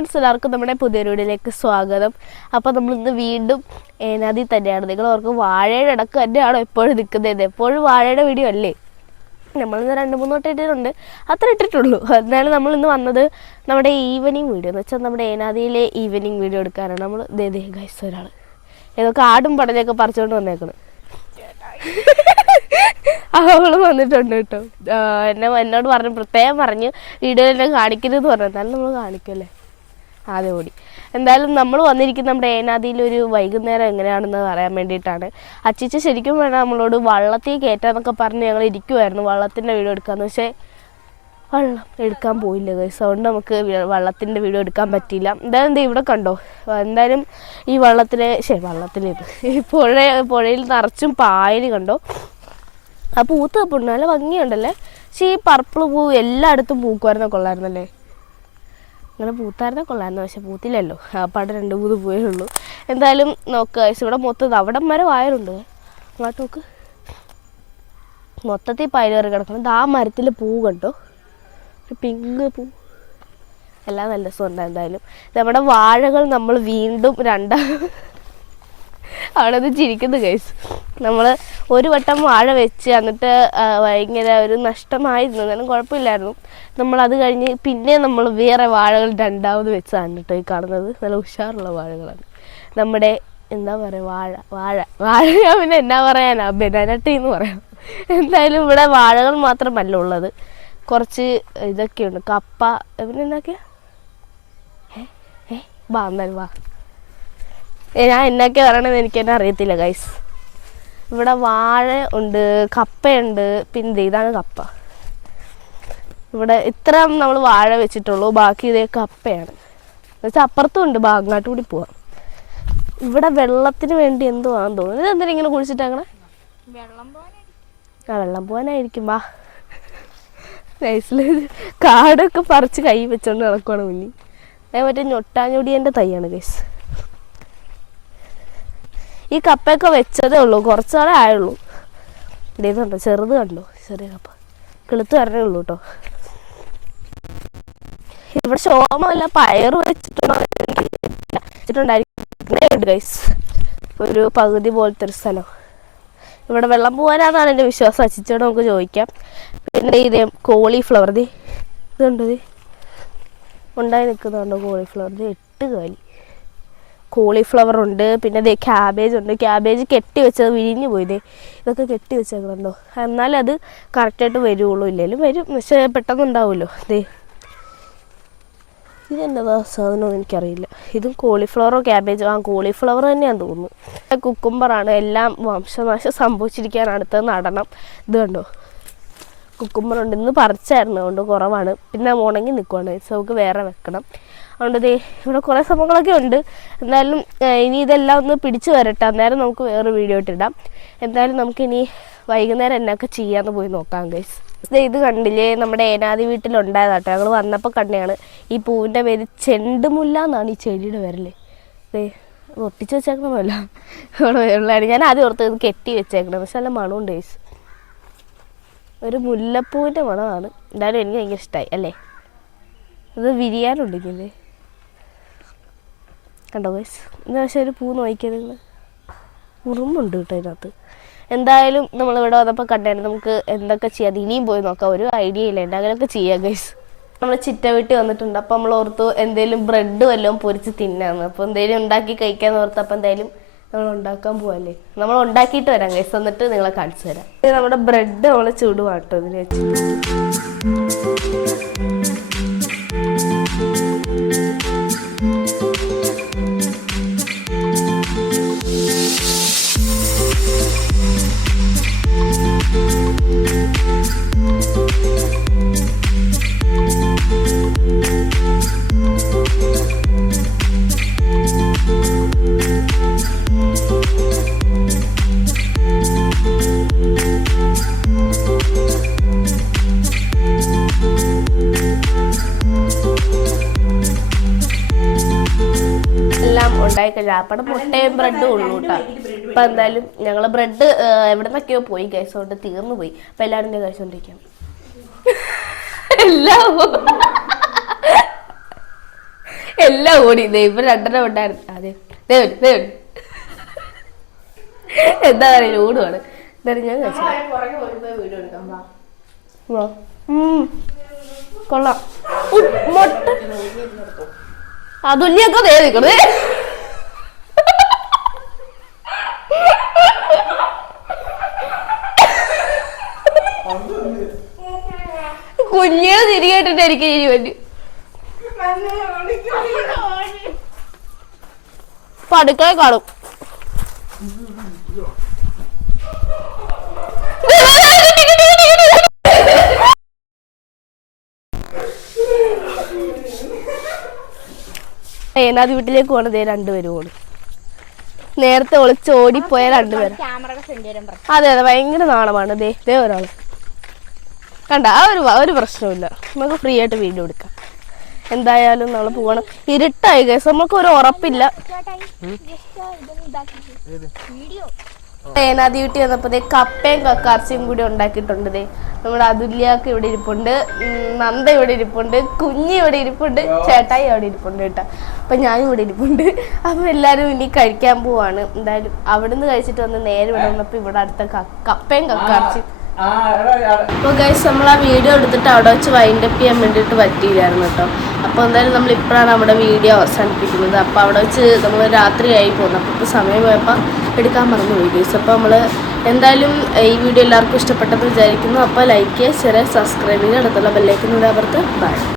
എല്ലാവർക്കും നമ്മുടെ പുതിയൊരു വീഡിയോയിലേക്ക് സ്വാഗതം. അപ്പോൾ നമ്മളിന്ന് വീണ്ടും ഏനാദിൽ തന്നെയാണ്. നിങ്ങൾ ഓർക്കും വാഴയുടെ ഇടക്ക് തന്നെയാണോ എപ്പോഴും നിൽക്കുന്നത്? എപ്പോഴും വാഴയുടെ വീഡിയോ അല്ലേ? നമ്മളിന്ന് 2-3 വട്ടം ഇട്ടിട്ടുണ്ട്, അത്ര ഇട്ടിട്ടുള്ളൂ. എന്നാലും നമ്മളിന്ന് വന്നത് നമ്മുടെ ഈവനിങ് വീഡിയോ എന്ന് വെച്ചാൽ നമ്മുടെ ഏനാദിയിലെ ഈവനിങ് വീഡിയോ എടുക്കാനാണ്. നമ്മൾ ഗൈസ് ഒരാൾ ഏതൊക്കെ ആടും പടലൊക്കെ പറിച്ചുകൊണ്ട് വന്നേക്കണം. അവൾ വന്നിട്ടുണ്ട് കേട്ടോ. എന്നോട് പറഞ്ഞു, പ്രത്യേകം പറഞ്ഞു വീഡിയോയിൽ എന്നെ കാണിക്കരുതെന്ന് പറഞ്ഞു. എന്നാലും നമ്മൾ കാണിക്കുമല്ലേ ആദ്യം ഓടി. എന്തായാലും നമ്മൾ വന്നിരിക്കുന്നത് നമ്മുടെ ഏനാദിയിലൊരു വൈകുന്നേരം എങ്ങനെയാണെന്ന് പറയാൻ വേണ്ടിയിട്ടാണ്. അച്ചിച്ച ശരിക്കും വേണം നമ്മളോട് വള്ളത്തിൽ കയറ്റാന്നൊക്കെ പറഞ്ഞ് ഞങ്ങൾ ഇരിക്കുമായിരുന്നു വള്ളത്തിൻ്റെ വീഡിയോ എടുക്കാമെന്ന്. പക്ഷേ വള്ളം എടുക്കാൻ പോയില്ല ഗൈസ്. അതുകൊണ്ട് നമുക്ക് വള്ളത്തിൻ്റെ വീഡിയോ എടുക്കാൻ പറ്റിയില്ല. എന്തായാലും എന്താ ഇവിടെ കണ്ടോ, എന്തായാലും ഈ വള്ളത്തിലേത് ഈ പുഴയിൽ നിറച്ചും പായൽ കണ്ടോ. ആ പൂത്ത് കപ്പുണ്ട്, നല്ല ഭംഗിയുണ്ടല്ലേ. പക്ഷേ ഈ പർപ്പിൾ പൂ എല്ലായിടത്തും പൂക്കുമായിരുന്നോ കൊള്ളായിരുന്നല്ലേ. അങ്ങനെ പൂത്തായിരുന്നോ കൊള്ളായിരുന്നു, പക്ഷെ പൂത്തില്ലല്ലോ. ആ പാട് 2-3 പൂവേ ഉള്ളൂ. എന്തായാലും നോക്കുക ഗൈസ്, ഇവിടെ മൊത്തം അവിടെ മരം ആയതുണ്ട്. അങ്ങോട്ട് നോക്ക്, മൊത്തത്തിൽ പയൽ കയറി കിടക്കണം. ആ മരത്തിൽ പൂ കണ്ടോ, ഒരു പിങ്ക് പൂ, എല്ലാം നല്ല രസമുണ്ട്. എന്തായാലും നമ്മുടെ വാഴകൾ നമ്മൾ വീണ്ടും അവിടെ നിന്ന് ചിരിക്കുന്നു ഗൈസ്. നമ്മൾ ഒരു വട്ടം വാഴ വെച്ച് എന്നിട്ട് ഭയങ്കര ഒരു നഷ്ടമായിരുന്നു, എന്നാലും കുഴപ്പമില്ലായിരുന്നു. നമ്മളത് കഴിഞ്ഞ് പിന്നെ നമ്മൾ വേറെ വാഴകൾ രണ്ടാമത് വെച്ചാണ് കേട്ടോ ഈ കാണുന്നത്. നല്ല ഉഷാറുള്ള വാഴകളാണ് നമ്മുടെ. എന്താ പറയുക, വാഴ ഞാൻ പിന്നെ എന്നാ പറയാനാ, ബനാനട്ടി എന്ന് പറയാം. എന്തായാലും ഇവിടെ വാഴകൾ മാത്രമല്ല ഉള്ളത്, കുറച്ച് ഇതൊക്കെയുണ്ട്, കപ്പ, പിന്നെ എന്തൊക്കെയാ എന്നാലും വാ, ഞാൻ എന്നൊക്കെ പറയണമെന്ന് എനിക്ക് തന്നെ അറിയത്തില്ല ഗൈസ്. ഇവിടെ വാഴ ഉണ്ട്, കപ്പയുണ്ട്, പിന്നെ ഇതാണ് കപ്പ. ഇവിടെ ഇത്ര നമ്മൾ വാഴ വെച്ചിട്ടുള്ളൂ, ബാക്കി ഇതേ കപ്പയാണ്. എന്നുവെച്ചാൽ അപ്പുറത്തും ഉണ്ട്, അങ്ങോട്ട് കൂടി പോവാം. ഇവിടെ വെള്ളത്തിന് വേണ്ടി എന്തോ ആണെന്ന് തോന്നുന്നു. ഇത് എന്തിനാ ഇങ്ങനെ കുഴിച്ചിട്ടങ്ങനെ? വെള്ളം പോകാനായിരിക്കും. വാ നൈസിൽ കാടൊക്കെ പറിച്ച് കൈ വെച്ചോണ്ട് നടക്കുവാണ് മുന്നിൽ. മറ്റേ ഞൊട്ടാഞ്ഞൊടിയൻ്റെ തൈയാണ് ഗൈസ്. ഈ കപ്പയൊക്കെ വെച്ചതേ ഉള്ളൂ, കുറച്ചാളേ ആയുള്ളൂ. ഇതേതുണ്ടോ, ചെറുത് കണ്ടോ, ചെറിയ കപ്പ കിളുത്ത് വരണേ ഉള്ളൂ കേട്ടോ. ഇവിടെ ശോമല്ല പയർ വെച്ചിട്ടുണ്ടായിരിക്കും ഗൈസ്, ഒരു പകുതി പോലത്തെ ഒരു സ്ഥലം. ഇവിടെ വെള്ളം പോകാനാണെന്നാണ് എൻ്റെ വിശ്വാസം. അച്ചിച്ചോട് നമുക്ക് ചോദിക്കാം. പിന്നെ ഇതേ കോളിഫ്ലവർ, ഇതുണ്ട്, ഉണ്ടായി നിൽക്കുന്നുണ്ടോ കോളിഫ്ലവർ, 8 കാലി കോളിഫ്ലവർ ഉണ്ട്. പിന്നെ ദേ ക്യാബേജ് ഉണ്ട്, ക്യാബേജ് കെട്ടി വെച്ചത് വിരിഞ്ഞു പോയി. ഇതൊക്കെ കെട്ടി വെച്ചേക്കണുണ്ടോ, എന്നാലും അത് കറക്റ്റായിട്ട് വരുള്ളൂ. ഇല്ലെങ്കിലും വരും, പക്ഷേ പെട്ടെന്ന് ഉണ്ടാവുമല്ലോ. ഇതെന്നതാ സാധനം എനിക്കറിയില്ല. ഇതും കോളിഫ്ലവറോ ക്യാബേജോ, കോളിഫ്ലവർ തന്നെയാണെന്ന് തോന്നുന്നു. കുക്കുംബറാണ്, എല്ലാം വംശനാശം സംഭവിച്ചിരിക്കുകയാണ്, അടുത്തത് നടണം. ഇത് കണ്ടോ, കുക്കുംബറുണ്ട്, ഇന്ന് പറിച്ചായിരുന്നു, അതുകൊണ്ട് കുറവാണ്. പിന്നെ ഉണങ്ങി നിൽക്കുവാണ്, നമുക്ക് വേറെ വെക്കണം. അതുകൊണ്ട് ഇവിടെ കുറേ സംഭവങ്ങളൊക്കെ ഉണ്ട്. എന്തായാലും ഇനി ഇതെല്ലാം ഒന്ന് പിടിച്ചു വരട്ടെ, അന്നേരം നമുക്ക് വേറെ വീഡിയോ ഇട്ടിടാം. എന്തായാലും നമുക്കിനി വൈകുന്നേരം എന്നൊക്കെ ചെയ്യാമെന്ന് പോയി നോക്കാം ഗൈസ്. ഇത് കണ്ടില്ലേ, നമ്മുടെ ഏനാദി വീട്ടിലുണ്ടായതാട്ടോ. ഞങ്ങൾ വന്നപ്പോൾ കണ്ടെയാണ്. ഈ പൂവിൻ്റെ പേര് ചെണ്ടുമുല്ല എന്നാണ് ഈ ചെടിയുടെ പേരല്ലേ. ഒട്ടിച്ച് വെച്ചേക്കണമല്ല, അവിടെ ഉള്ളതാണ്. ഞാൻ ആദ്യം ഓർത്ത് ഇത് കെട്ടി വെച്ചേക്കണം, പക്ഷെ നല്ല മണമുണ്ട് ഗൈസ്. ഒരു മുല്ലപ്പൂവിൻ്റെ മണമാണ്. എന്തായാലും എനിക്ക് ഭയങ്കര ഇഷ്ടമായി അല്ലേ. ഇത് വിരിയാനുണ്ടെങ്കിലേ കണ്ടോ ഗൈസ്. എന്താ പക്ഷേ ഒരു പൂ നോക്കിയത് ഉറുമ്പുണ്ട് കേട്ടോ അതിനകത്ത്. എന്തായാലും നമ്മളിവിടെ വന്നപ്പോൾ കണ്ടായിരുന്നു. നമുക്ക് എന്തൊക്കെ ചെയ്യാം, ഇനിയും പോയി നോക്കാം. ഒരു ഐഡിയ ഇല്ല, അങ്ങനെയൊക്കെ ചെയ്യാം ഗൈസ്. നമ്മൾ ചിറ്റ വീട്ടിൽ വന്നിട്ടുണ്ട്. അപ്പോൾ നമ്മൾ ഓർത്തു എന്തെങ്കിലും ബ്രെഡ് വല്ലതും പൊരിച്ച് തിന്നാന്ന്. അപ്പോൾ എന്തെങ്കിലും ഉണ്ടാക്കി കഴിക്കാമെന്ന് ഓർത്ത്. അപ്പോൾ എന്തായാലും നമ്മൾ ഉണ്ടാക്കാൻ പോവല്ലേ, നമ്മൾ ഉണ്ടാക്കിയിട്ട് വരാം ഗൈസ്, എന്നിട്ട് നിങ്ങളെ കാണിച്ചു തരാം. ഇത് നമ്മുടെ ബ്രെഡ് നമ്മൾ ചൂടുവാട്ടോ ഇതിന് വെച്ച്. ഉണ്ടായിക്കഴിഞ്ഞാൽ മുട്ടയും ബ്രെഡും ഉള്ളൂ കേട്ടോ. അപ്പം എന്തായാലും ഞങ്ങൾ ബ്രെഡ് എവിടെ നിന്നൊക്കെയോ പോയി ഗൈസ്, കൊണ്ട് തീർന്നു പോയി. അപ്പം എല്ലാവരും എല്ലാം ഓടി ഇവർ രണ്ടെണ്ണം ഉണ്ടായിരുന്നു. അതെ ദേവൻ എന്താ പറയുക ഓടുവാണ്. എന്തായാലും ഞാൻ കൊള്ളാം. മുട്ട അതുല്യൊക്കെ ദേ നിൽക്കണേ. കുഞ്ഞിനെ തിരികെട്ടിട്ട് എനിക്ക് ഇനി പറ്റും. അടുക്കള കാണും. ഏനാദി വീട്ടിലേക്ക് പോണതേ രണ്ടുപേരും ഓടും. നേരത്തെ ഒളിച്ച് ഓടിപ്പോയ രണ്ടുപേരും. അതെ ഭയങ്കര നാണമാണ്. ദേ ഒരാള് കണ്ട. ഒരു പ്രശ്നമില്ല, നമുക്ക് ഫ്രീ ആയിട്ട് വീഡിയോ എടുക്കാം. എന്തായാലും നമ്മൾ പോകണം. ഇരുട്ടായി ഗൈസ്, നമുക്ക് ഒരു ഉറപ്പില്ല. ഏനാദി വീട്ടിൽ വന്നപ്പോ കപ്പയും കക്കാർച്ചയും കൂടി ഉണ്ടാക്കിയിട്ടുണ്ട്. നമ്മുടെ അതുല്യാക്ക് ഇവിടെ ഇരിപ്പുണ്ട്, നന്ദ ഇവിടെ ഇരിപ്പുണ്ട്, കുഞ്ഞി ഇവിടെ ഇരിപ്പുണ്ട്, ചേട്ടായി അവിടെ ഇരിപ്പുണ്ട് കേട്ടോ. അപ്പൊ ഞാനും ഇവിടെ ഇരിപ്പുണ്ട്. അപ്പൊ എല്ലാരും ഇനി കഴിക്കാൻ പോവാണ്. എന്തായാലും അവിടുന്ന് കഴിച്ചിട്ട് വന്ന് നേരെ ഇവിടെ വന്നപ്പോ ഇവിടെ അടുത്ത കപ്പയും കക്കാർച്ചയും. അപ്പോൾ ഗൈസ് നമ്മൾ ആ വീഡിയോ എടുത്തിട്ട് അവിടെ വെച്ച് വൈൻഡപ്പ് ചെയ്യാൻ വേണ്ടിയിട്ട് പറ്റിയില്ലായിരുന്നു കേട്ടോ. അപ്പോൾ എന്തായാലും നമ്മൾ ഇപ്പോഴാണ് നമ്മുടെ വീഡിയോ അവസാനിപ്പിക്കുന്നത്. അപ്പോൾ അവിടെ വെച്ച് നമ്മൾ രാത്രിയായി പോകുന്നത്. അപ്പോൾ ഇപ്പോൾ സമയം പോയപ്പോൾ എടുക്കാൻ മറന്നു പോയി ഗൈസ്. അപ്പോൾ നമ്മൾ എന്തായാലും ഈ വീഡിയോ എല്ലാവർക്കും ഇഷ്ടപ്പെട്ടെന്ന് വിചാരിക്കുന്നു. അപ്പോൾ ലൈക്ക് ചെയ്യുക, ഷെയർ, സബ്സ്ക്രൈബ് ചെയ്യുക, അടുത്തുള്ള ബെല്ലൈക്കൻ അമർത്തുക. ബൈ.